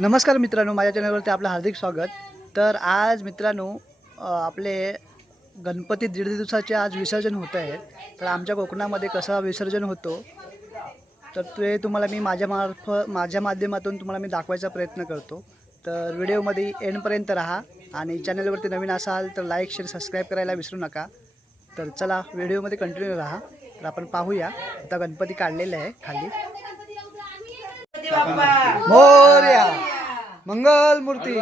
नमस्कार मित्रांनो माझ्या चॅनलवरती आपलं हार्दिक स्वागत. तर आज मित्रांनो आपले गणपती दीड दिवसाचे आज विसर्जन होत आहे. तर आमच्या कोकणामध्ये कसं विसर्जन होतो तर ते तुम्हाला मी माझ्या मार्फ माझ्या माध्यमातून तुम्हाला मी दाखवायचा प्रयत्न करतो. तर व्हिडिओमध्ये एंडपर्यंत राहा आणि चॅनलवरती नवीन असाल तर लाईक शेअर सबस्क्राईब करायला विसरू नका. तर चला व्हिडिओमध्ये कंटिन्यू राहा. तर आपण पाहूया आता गणपती काढलेले आहे खाली. मोर्या. मंगल मूर्ती.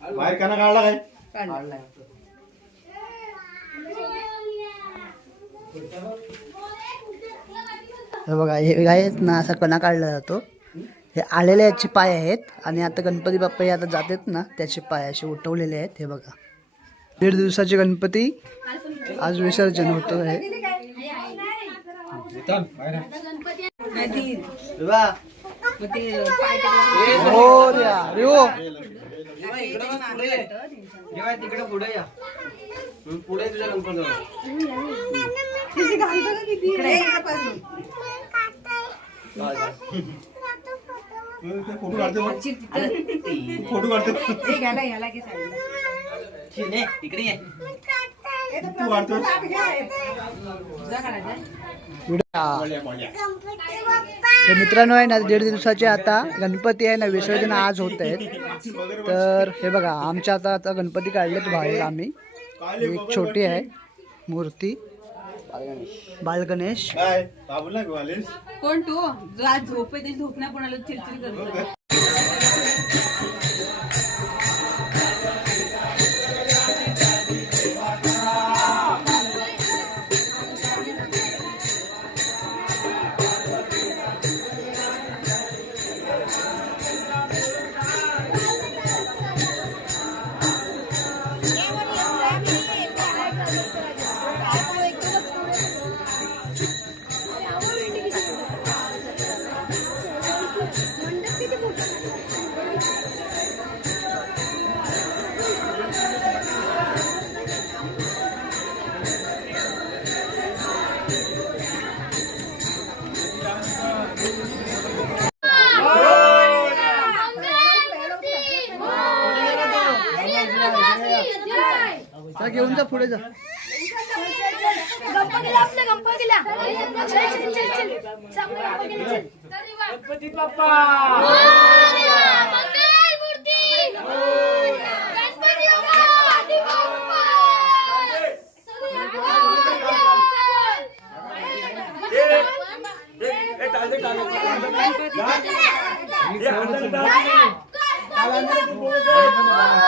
बाहेर काना काढला काय? हे बघा हे आहेत ना असा कणा काढला जातो. हे आलेले याचे पाय आहेत. आणि आता गणपती बाप्पा हे आता जातात ना त्याचे पाय असे उठवलेले आहेत हे बघा. दीड दिवसाचे गणपती आज विसर्जन होतं आहे. तिकडे पुढे या पुढे तुझ्या गणपती फोटो काढते. फोटो ये तू काढतो तर मित्रांनो आहे ना दीड दिवसाचे आता गणपती आहे ना विसर्जन आज होत आहेत. तर हे बघा आमच्या आता आता गणपती काढलेत बाहेर आम्ही. एक छोटी आहे मूर्ती. बालगणेश कोण तू? झोप झोप नाही कोणाला चल. गणपती बाप्पा. गणपती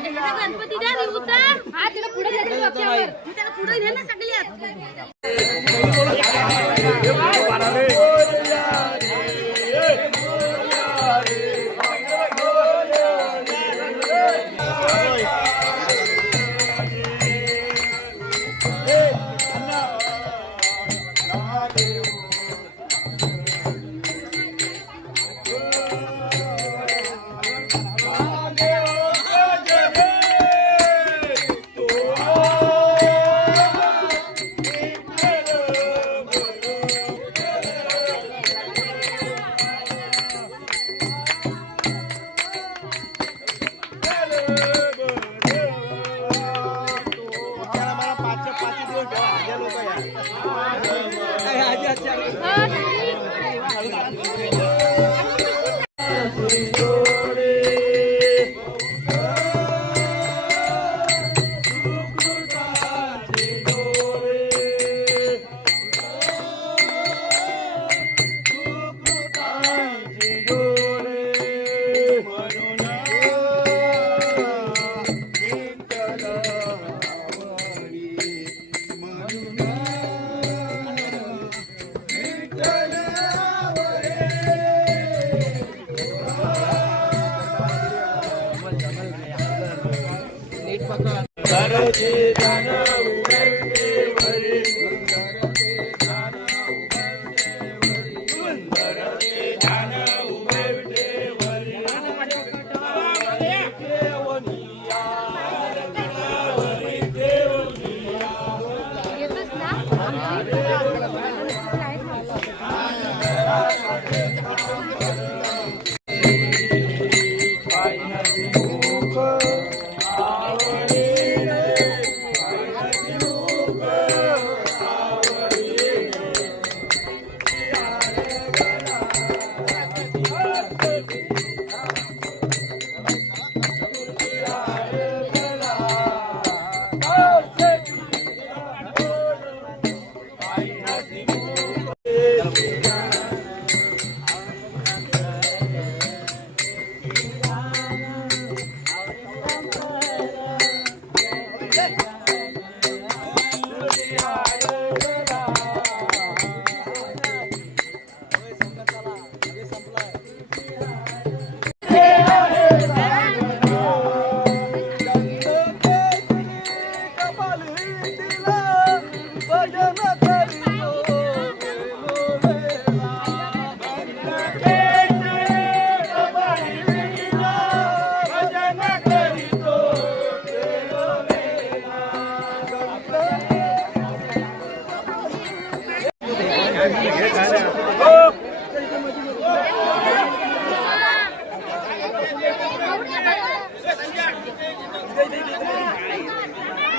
गणपती द्या रिवूचा हा तिला पुढे पुढे घे ना सगळ्यात.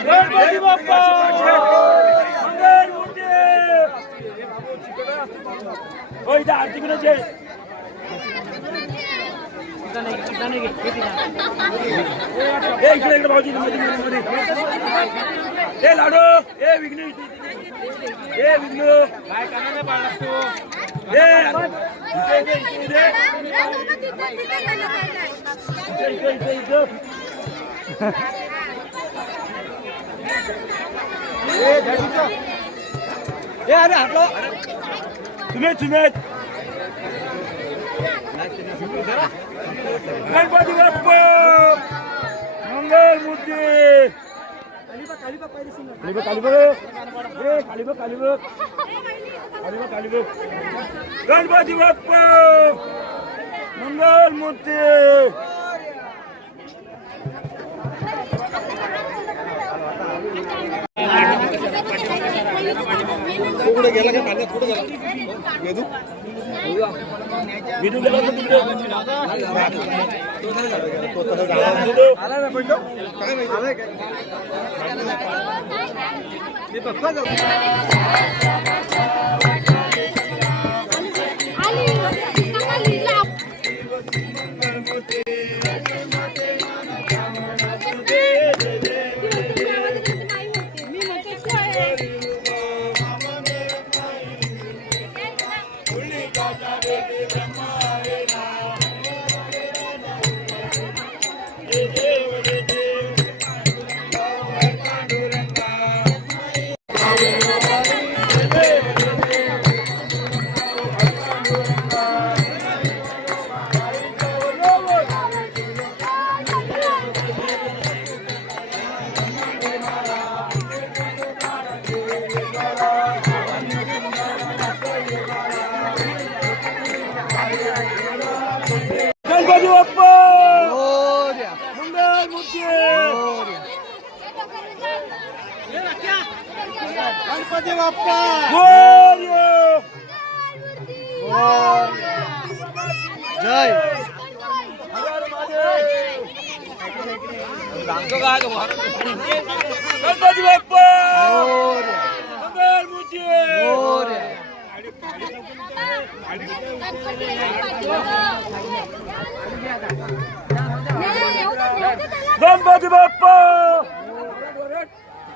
गणपती बाप्पा मंगल मूर्ती हो इथं आरती कुणाची आहे ए इकडे इकडे भाऊजी मध्ये मध्ये मध्ये. ए लाडो! ए विघ्न! ए विघ्न! ए इथे इथे इथे इथे इथे इथे इथे ए अरे हाटलो सुमेध सुमेध गणपती बाप्पा खाली बघ ए खाली बघ खाली बघ खाली बघ खाली बघ गणपती बाप्पा! मंगल मूर्ती! कुठे गेला का पाण्यात कुठे गेला वेदू? विदू गेला आली Brahma गणपती बाप्पा जय। गणपती बाप्पा! गणपती बाप्पा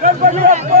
गणपती बाप्पा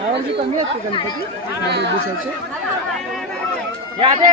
आवाजी कमी आहेत का गणपती दिसायचे गणपती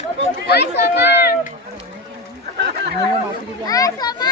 来什么来什么